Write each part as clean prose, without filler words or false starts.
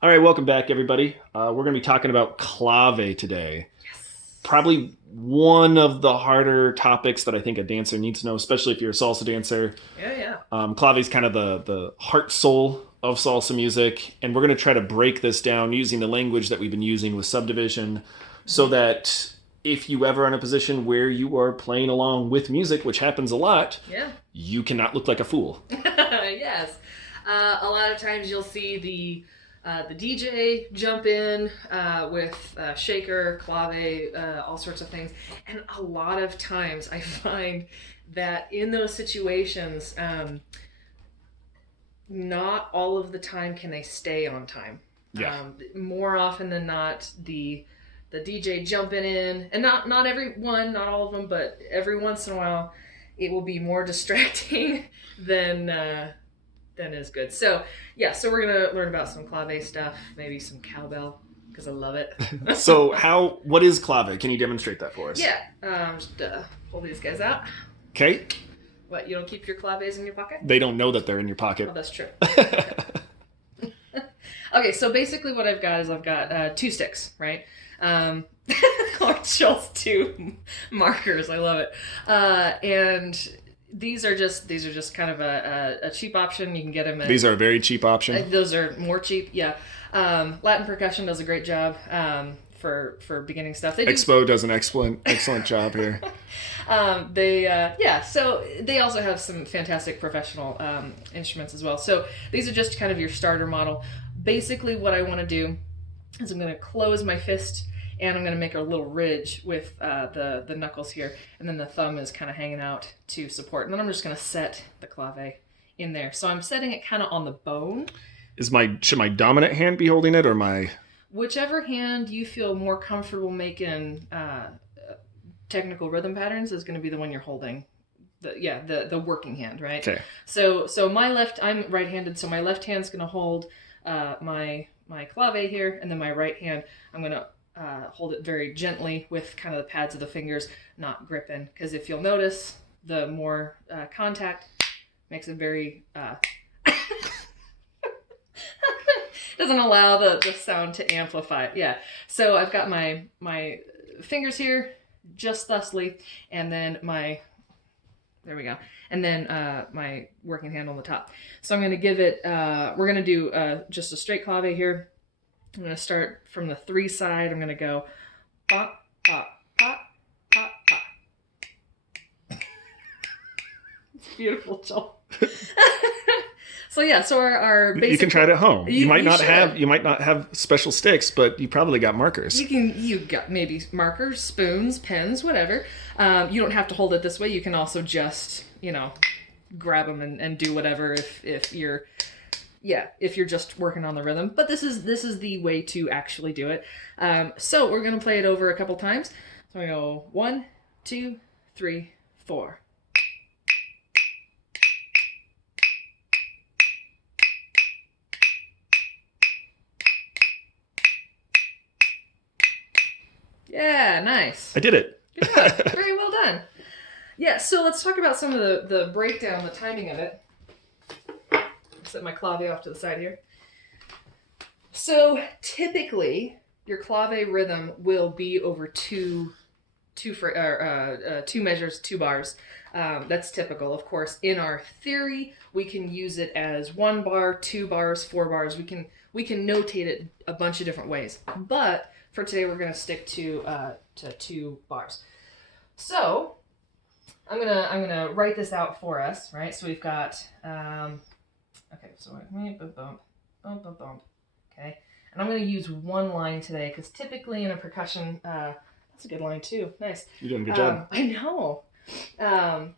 All right, welcome back, everybody. We're going to be talking about clave today. Yes. Probably one of the harder topics that I think a dancer needs to know, especially if you're a salsa dancer. Yeah, yeah. Clave is kind of the heart soul of salsa music, and we're going to try to break this down using the language that we've been using with subdivision, so hmm that if you ever are in a position where you are playing along with music, which happens a lot, Yeah. you cannot look like a fool. Yes. A lot of times you'll see the DJ jump in with shaker, clave, all sorts of things, and a lot of times I find that in those situations, not all of the time can they stay on time. Yeah. More often than not, the DJ jumping in, and not everyone, not all of them, but every once in a while, it will be more distracting than than is good. So yeah, so we're gonna learn about some clave stuff, maybe some cowbell because I love it. So, what is clave? Can you demonstrate that for us? Yeah, just pull these guys out. Okay. What, you don't keep your claves in your pocket? They don't know that they're in your Oh, pocket. that's true. Okay. Okay, so basically what I've got is I've got two sticks, right? Or just two markers. I love it. And these are just kind of a cheap option. You can get them at These are a very cheap option. those are more cheap. Yeah. Latin Percussion does a great job for beginning stuff. They do. Expo does an excellent job here. Yeah, so they also have some fantastic professional instruments as well. So these are just kind of your starter model. Basically, what I want to do is I'm going to close my fist and I'm going to make a little ridge with the knuckles here, and then the thumb is kind of hanging out to support. And then I'm just going to set the clave in there. So I'm setting it kind of on the bone. Should my dominant hand be holding it or my? Whichever hand you feel more comfortable making technical rhythm patterns is going to be the one you're holding. The working hand, right? Okay. So my left, I'm right-handed, so my left hand's going to hold my clave here, and then my right hand, I'm going to hold it very gently with kind of the pads of the fingers, not gripping. Because if you'll notice, the more contact makes it very doesn't allow the sound to amplify. Yeah. So I've got my fingers here just thusly, and then there we go, and then my working hand on the top. So I'm going to give it. We're going to do just a straight clave here. I'm going to start from the 3 side. I'm going to go pop, pop, pop, pop, pop. It's beautiful, Joel. So yeah, so our basic. You can try it at home. You might not should. have special sticks, but you probably got markers. You got maybe markers, spoons, pens, whatever. You don't have to hold it this way. You can also just grab them and do whatever if you're just working on the rhythm. But this is the way to actually do it. So we're gonna play it over a couple times. So we go 1, 2, 3, 4. Yeah, nice. I did it. Good job. Very well done. Yeah, so let's talk about some of the breakdown, the timing of it. Set my clave off to the side here. So typically, your clave rhythm will be over two measures, 2 bars. That's typical, of course. In our theory, we can use it as 1 bar, 2 bars, 4 bars. We can notate it a bunch of different ways. But for today, we're going to stick to 2 bars. So I'm gonna write this out for us, right? So we've got okay. So bump, bump, bump, bump, bump. Okay, and I'm gonna use 1 line today because typically in a percussion, that's a good line too. Nice. You're doing a good job. I know.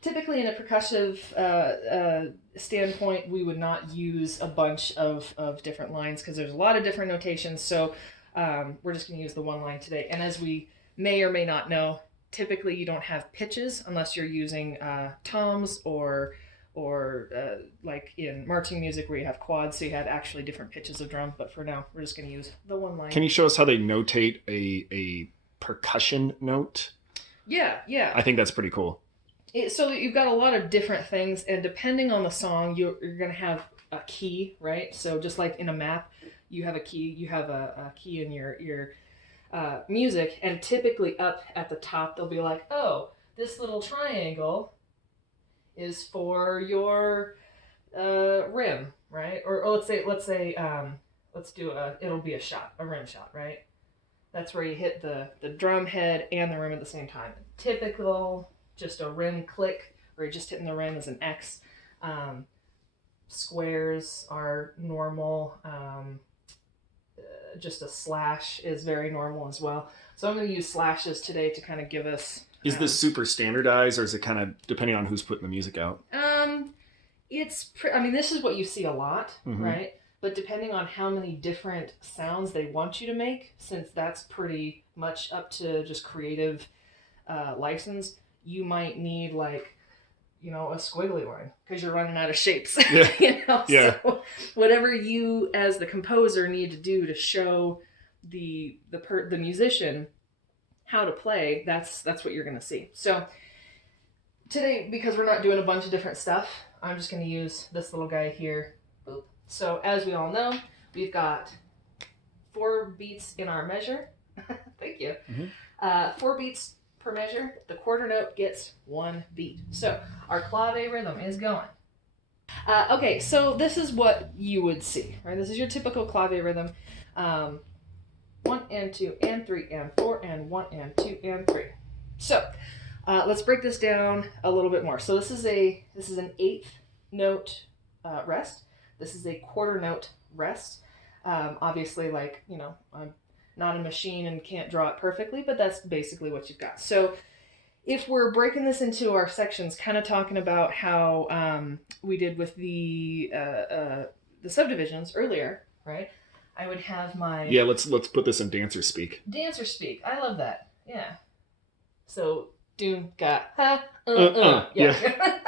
Typically in a percussive standpoint, we would not use a bunch of different lines because there's a lot of different notations. So we're just going to use the 1 line today. And as we may or may not know, typically you don't have pitches unless you're using toms or like in marching music where you have quads, so you have actually different pitches of drum. But for now, we're just going to use the 1 line. Can you show us how they notate a percussion note? Yeah. I think that's pretty cool. So you've got a lot of different things, and depending on the song, you're going to have a key, right? So just like in a map, you have a key, you have a key in your music, and typically up at the top they'll be like, oh, this little triangle is for your rim, right? Or let's do it'll be a shot, a rim shot, right? That's where you hit the drum head and the rim at the same time. Typical, just a rim click, or you're just hitting the rim as an X. Squares are normal. Just a slash is very normal as well. So I'm going to use slashes today to kind of give us. Is this super standardized, or is it kind of depending on who's putting the music out? I mean, this is what you see a lot, Mm-hmm. right? But depending on how many different sounds they want you to make, since that's pretty much up to just creative license, you might need like, you know, a squiggly line because you're running out of shapes. Yeah. You know, Yeah. so whatever you as the composer need to do to show the musician how to play, that's what you're going to see. So today, because we're not doing a bunch of different stuff, I'm just going to use this little guy here. Boop. So as we all know, we've got 4 beats in our measure. Thank you. Mm-hmm. 4 beats per measure. The quarter note gets 1 beat. So our clave rhythm is going. Okay, so this is what you would see, right? This is your typical clave rhythm. 1 and 2 and 3 and 4 and 1 and 2 and 3. So let's break this down a little bit more. So this is an 8th note rest. This is a quarter note rest. Obviously, like, you know, I'm not a machine and can't draw it perfectly, but that's basically what you've got. So if we're breaking this into our sections, kind of talking about how we did with the subdivisions earlier, right? I would have my Let's put this in dancer speak. Dancer speak. I love that. Yeah. So doom ga ha Yeah.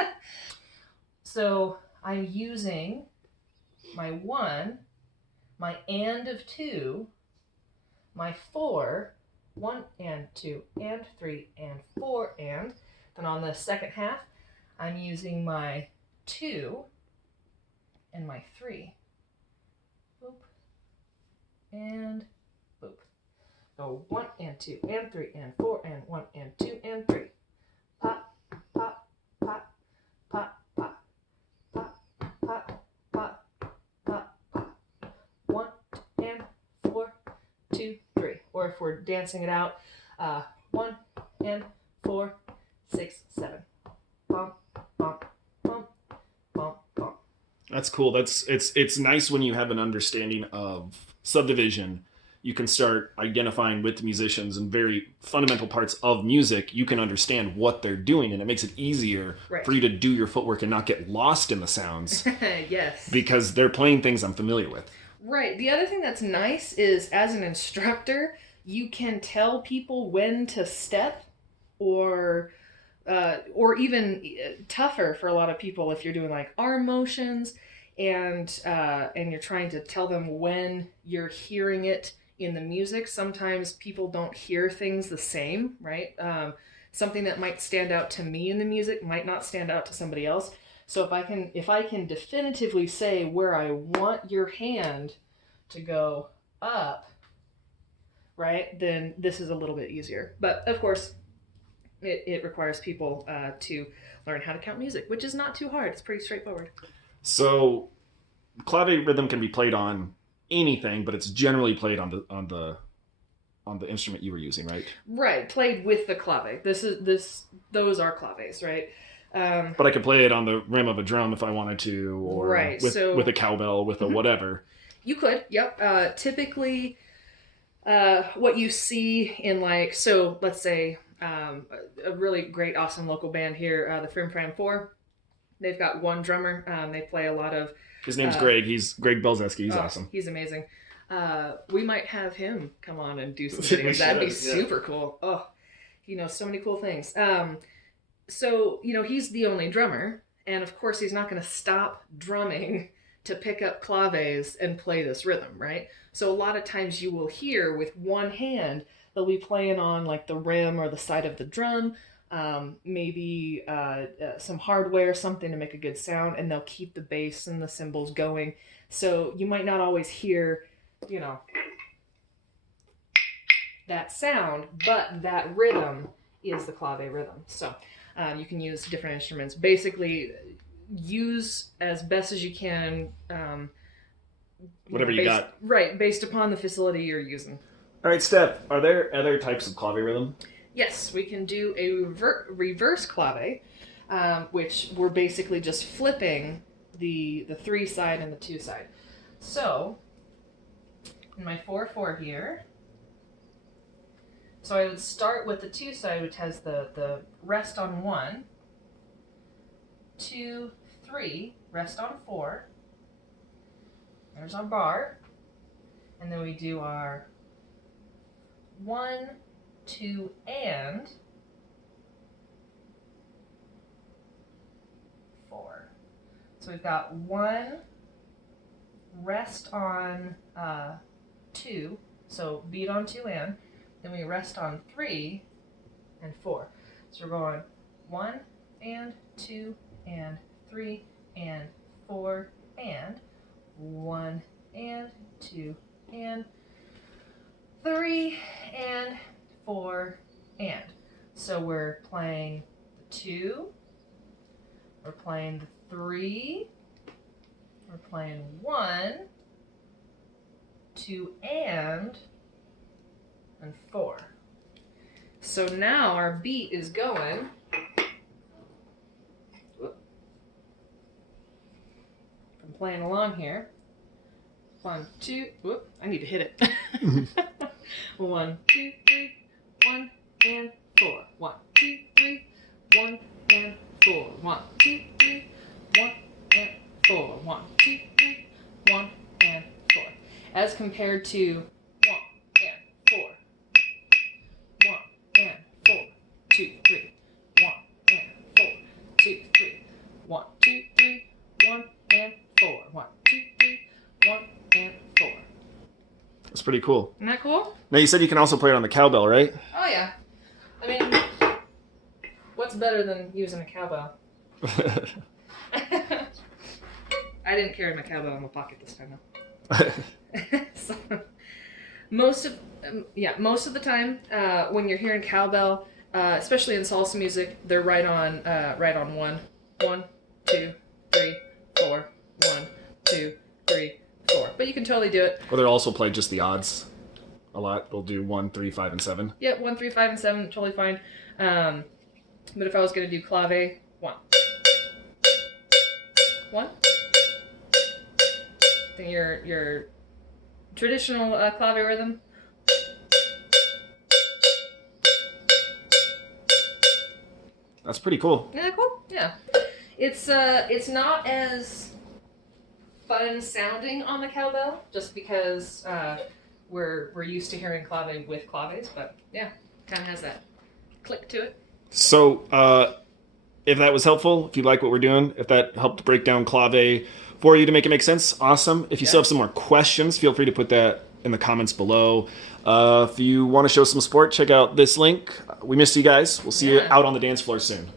So I'm using my 1, my and of 2, my 4, 1 and 2 and 3 and 4 and. Then on the second half, I'm using my 2 and my 3. Boop. And boop. So 1 and 2 and 3 and 4 and 1 and 2 and 3. Pop, pop, pop, pop, pop, pop, pop, pop, pop, pop. 1 and 4, 2, 3. Or if we're dancing it out, 1 and 4, 6, 7. Bump, bump, bump, bump, bump. That's cool. It's nice when you have an understanding of subdivision. You can start identifying with musicians and very fundamental parts of music. You can understand what they're doing, and it makes it easier Right. for you to do your footwork and not get lost in the sounds Yes. because they're playing things I'm familiar with. Right. The other thing that's nice is as an instructor, you can tell people when to step, or even tougher for a lot of people if you're doing like arm motions and you're trying to tell them when you're hearing it in the music. Sometimes people don't hear things the same, right? Something that might stand out to me in the music might not stand out to somebody else. So if I can definitively say where I want your hand to go up, right, then this is a little bit easier. But of course, it requires people to learn how to count music, which is not too hard. It's pretty straightforward. So, clave rhythm can be played on anything, but it's generally played on the instrument you were using, right? Right, played with the clave. Those are claves, right? But I could play it on the rim of a drum if I wanted to, or Right, with a cowbell, with a whatever. You could, yep. Typically, what you see in like, so let's say a really great, awesome local band here, the Frim Fram 4. They've got one drummer. They play a lot of... His name's Greg. He's Greg Belzeski. He's awesome. He's amazing. We might have him come on and do some videos. That'd be super cool. Oh, he knows so many cool things. So, you know, he's the only drummer. And of course, he's not going to stop drumming to pick up claves and play this rhythm, right? So a lot of times you will hear with one hand, they'll be playing on like the rim or the side of the drum, maybe some hardware, something to make a good sound, and they'll keep the bass and the cymbals going. So you might not always hear you know, that sound, but that rhythm is the clave rhythm. So you can use different instruments. Basically, use as best as you can. Whatever you got. Right, based upon the facility you're using. All right, Steph, are there other types of clave rhythm? Yes, we can do a reverse clave, which we're basically just flipping the 3 side and the 2 side. So, in my 4/4 here, so I would start with the 2 side, which has the rest on 1, 2, 3, rest on 4. There's our bar, and then we do our 1, 2, and 4. So we've got 1, rest on 2, so beat on 2 and, then we rest on 3 and 4. So we're going 1 and 2 and 3 and 4 and 1 and 2 and 3 and 4 and. So we're playing the 2, we're playing the 3, we're playing 1, 2 and 4. So now our beat is going. I'm playing along here. 1, 2. Whoop! I need to hit it. 1, 2, 3. 1 and 4. 1, 2, 3. 1 and 4. 1, 2, 3. 1 and 4. 1, 2, 3. 1 and 4. As compared to 1 and 4. 1 and 4. 2, 3. 1 and 4. 2, 3. 1, 2, 3. 1 and 4. 1, 2, 3. 1 and 4. That's pretty cool. Isn't that cool? Now, you said you can also play it on the cowbell, right? Oh, yeah. I mean, what's better than using a cowbell? I didn't carry my cowbell in my pocket this time, though. So, most of the time, when you're hearing cowbell, especially in salsa music, they're right on 1, 1, 2, 3, 4, 1, 2, 3, 4. But you can totally do it. Or they'll also play just the odds a lot. They'll do 1, 3, 5, and 7. Yeah, 1, 3, 5, and 7, totally fine. But if I was going to do clave, 1. 1. Then your traditional clave rhythm. That's pretty cool. Yeah, cool. Yeah, it's not as fun sounding on the cowbell just because we're used to hearing clave with claves, but yeah, kind of has that click to it. So, if that was helpful, if you like what we're doing, if that helped break down clave for you to make it make sense, awesome. If you still have some more questions, feel free to put that in the comments below. If you want to show some support, check out this link. We missed you guys. We'll see you out on the dance floor soon.